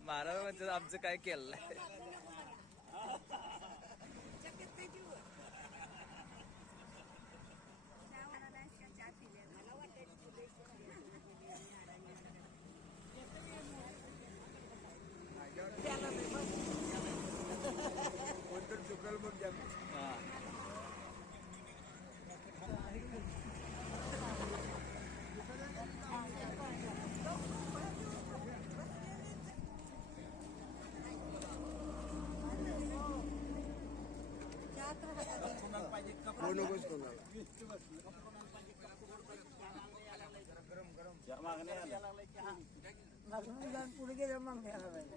महाराज म्हणजे आमचं काय केलंय कोणतर चुकल मग द्या हा. हो नकोच पुढे गेलं मग घ्यायला पाहिजे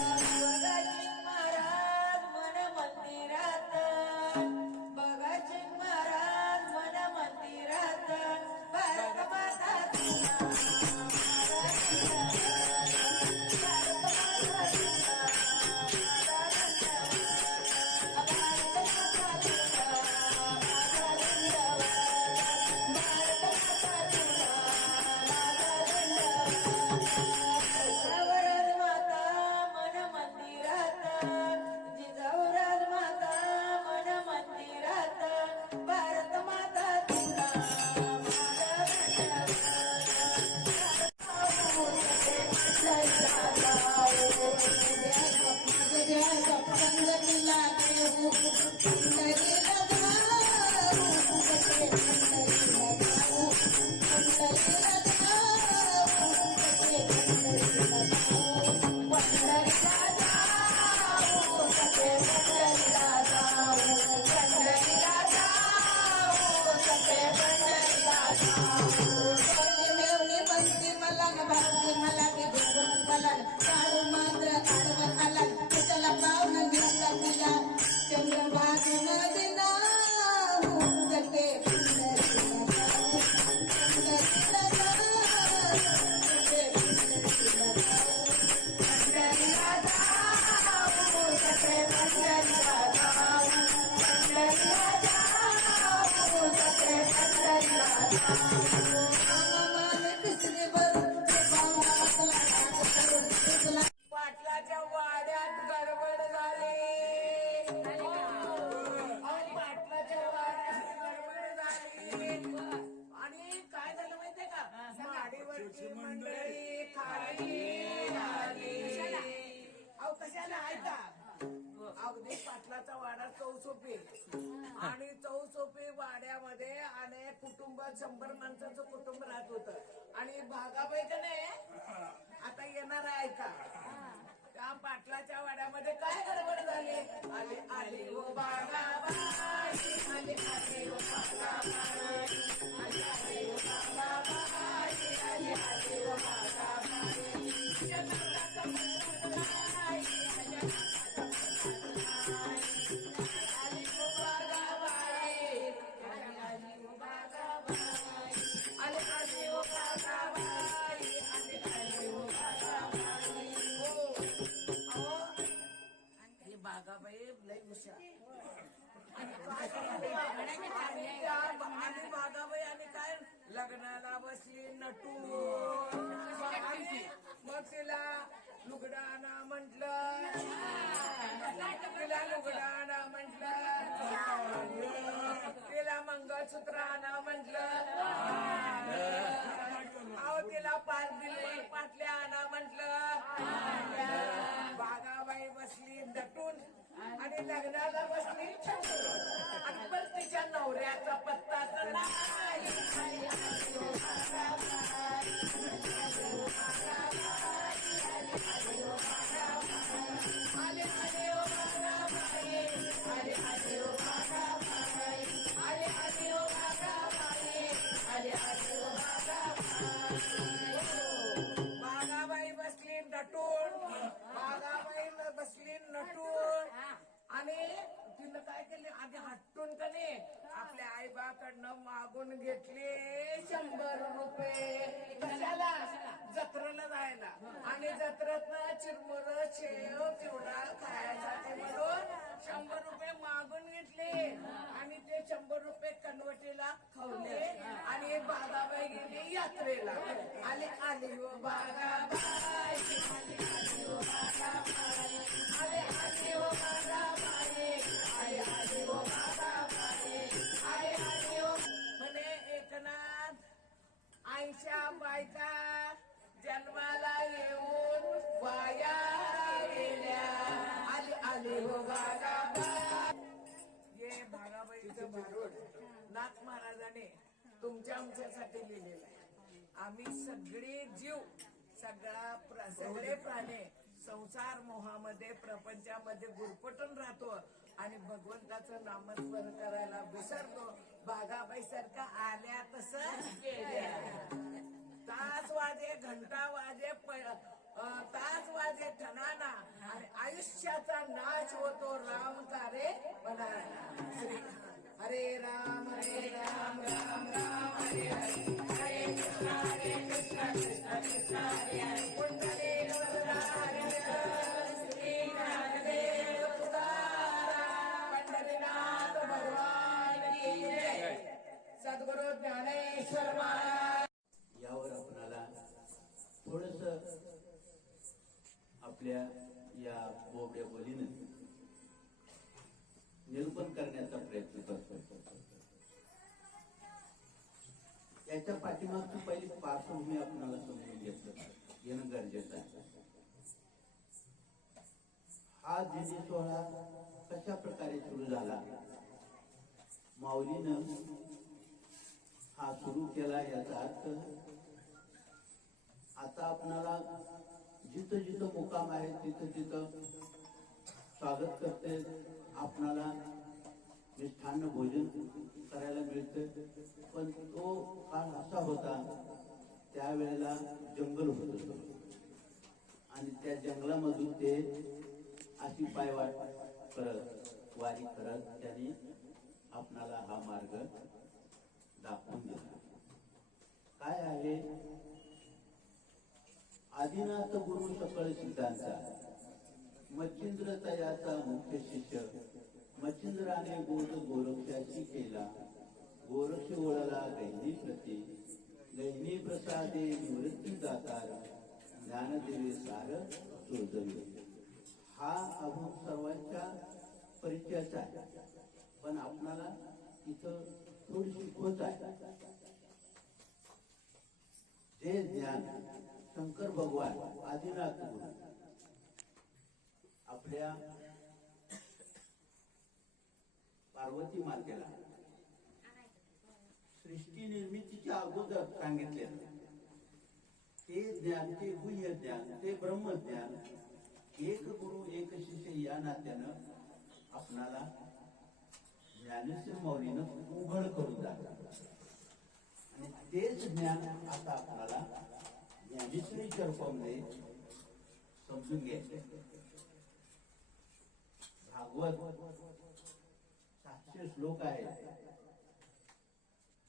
वाड्यात गडबड झाली पाटलाच्या वाड्यात झाली आणि काय झालं माहितीये का माडीवरची मंडळी अगदी पाटलाचा वाडा चौसोपी. आणि चौसोपी वाड्यामध्ये आणि कुटुंब शंभर माणसाचं कुटुंब राहत होतं. आणि भागाबाई का नाही? आता येणार आहे का? त्या पाटलाच्या वाड्यामध्ये काय गडबड झाली? आले आले हो आले आले हो आले भगवंताचं नामस्मरण करायला विसरतो बागाबाई सारखा आल्या तस तास वाजे घंटा वाजे प- तास वाजे ठणाना आणि आयुष्याचा त्याच्या पाठीमागची पहिली पार्श्वभूमी आपणाला समजून घेतलं. येणं गरजेचं आहे. हा दिंडी सोहळा कशा प्रकारे सुरू झाला? माऊलीनं हा सुरू केला याचा अर्थ आता आपणाला जिथं जिथं मुकाम आहे तिथं तिथं स्वागत करते. आपणाला मिष्ठान्न भोजन करायला मिळतं. पण तो काळ असा होता त्यावेळेला जंगल होत आणि त्या जंगलामधून ते अशी पायवाट करत वारी करत त्यांनी आपणाला हा मार्ग दाखवून दिला. काय आहे? आदिनाथ गुरु सकळ सिद्धांचा मच्छिंद्र तयाचा मुख्य शिष्य मच्छिंद्राने बोध गोरक्षाची केला. गोरक्ष ओळला गैनी प्रती गैनी प्रसादे निवृत्ती दातार ज्ञानदेवी सार चोदवी हा अभूत सर्वांच्या परिचयाचा आहे. पण आपणाला इथं थोडीशी खोच आहे. जे ज्ञान शंकर भगवान आदिनाथ गुरु आपल्या पार्वती मातेला. सृष्टी निर्मितीच्या अगोदर सांगितले. ते ज्ञान ते गुह्य ज्ञान ते ब्रह्मज्ञान एक गुरु एक शिष्य या नात्यानं आपणाला ज्ञानेश्वर मौलीनं उघड करून जात आणि तेच ज्ञान आता आपणाला ज्ञानेश्वरीच्या रूपामध्ये समजून घ्यायचे भागवत सातशे श्लोक आहेत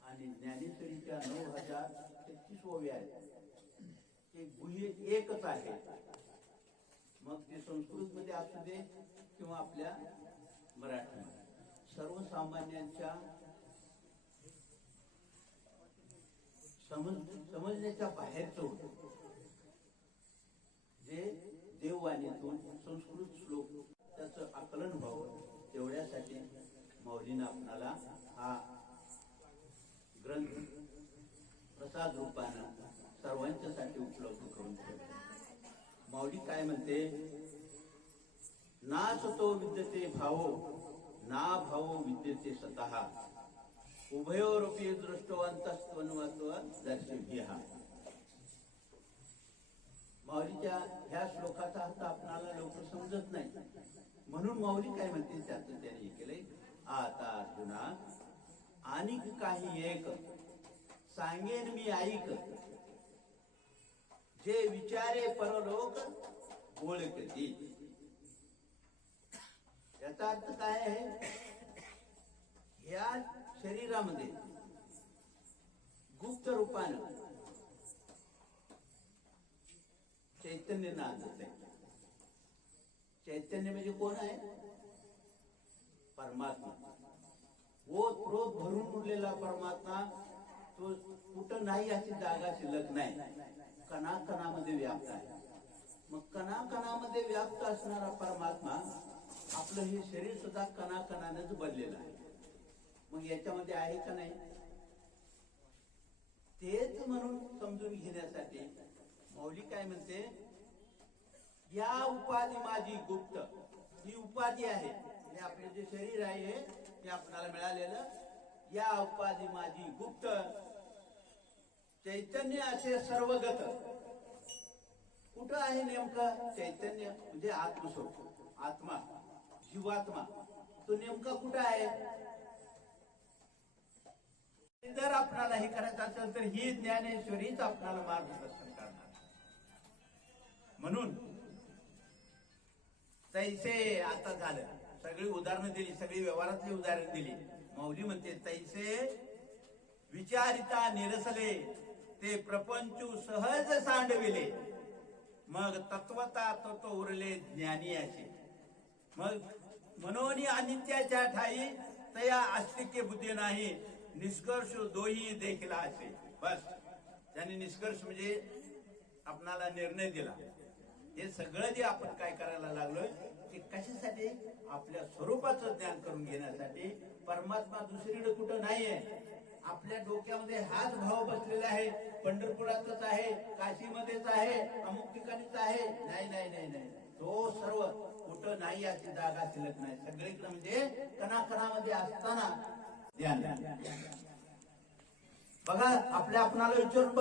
आणि ज्ञानेश्वरीच्या नऊ हजार तेहतीस ओव्या आहेत ते गुहे एकच आहे. मग ते संस्कृत मध्ये असू दे किंवा आपल्या मराठीमध्ये. सर्वसामान्यांच्या समज समजण्याच्या बाहेरचं होतं. जे देववाणीतून संस्कृत श्लोक त्याचं आकलन व्हावं तेवढ्यासाठी मौलीनं आपणाला हा ग्रंथ प्रसाद रूपानं सर्वांच्यासाठी उपलब्ध करून ठेवला माऊली काय म्हणते? ना तो विद्यते भावो ना भावो विद्यते स्वतः उभयोरपी दर्शवी हा माऊलीच्या ह्या श्लोकाचा अर्थ आपणाला लवकर समजत नाही. म्हणून माऊली काय म्हणते? त्याचं त्याने हे केलंय. आता अर्जुना आणि काही एक सांगेन मी ऐक. जे विचारे परलोक ओळखती याचा गुप्त रूपानं चैतन्य नांदत. चैतन्य परमात्मा. ओत प्रोत भरून उरलेला परमात्मा तो कुठं नाही अशी जागा शिल्लक नाही. कणा कणामध्ये व्याप्त आहे. मग कणा कणामध्ये व्याप्त असणारा परमात्मा आपलं हे शरीर सुद्धा कणा कणानेच बनलेलं आहे. मग याच्यामध्ये आहे का नाही? तेच म्हणून समजून घेण्यासाठी मौली काय म्हणते? या उपाधी माझी गुप्त. ही उपाधी आहे. आणि आपले जे शरीर आहे ते आपणाला मिळालेलं. या उपाधी माझी गुप्त चैतन्य असे सर्वगत. कुठं आहे नेमकं चैतन्य? म्हणजे आत्मस्वरूप आत्मा जीवात्मा. तो नेमका कुठं आहे? जर आपणाला हे करायचं असेल तर ही ज्ञानेश्वरीच आपणाला मार्गदर्शन करणार. म्हणून तैसे आता झालं. सगळी उदाहरणं दिली सगळी व्यवहारातली उदाहरण दिली. माऊली म्हणते तैसे विचारिता निरसले ते प्रपंचू सहज सांडविले. मग तत्वता तत्व उरले ज्ञानी असे. मग मनोनी अनित्याच्या ठाई तया आस्तिक्य बुद्धी नाही निष्कर्ष दोही देखील असे. बस. त्यांनी निष्कर्ष म्हणजे आपणाला निर्णय दिला. हे सगळं जे आपण काय करायला लागलोय ते कशासाठी? आपल्या स्वरूपाचं ज्ञान करून घेण्यासाठी. परमात्मा दुसरीकडे कुठं नाहीये. आपल्या डोक्यामध्ये हाच भाव बसलेला आहे. पंढरपुरातच आहे काशीमध्येच आहे अमुक ठिकाणीच आहे. नाही नाही नाही नाही. तो सर्व कुठं नाही याची जागा शिल्लक नाही. सगळीकडे म्हणजे कणाकणामध्ये असताना ध्यान बघा आपल्या आपणाला विचारून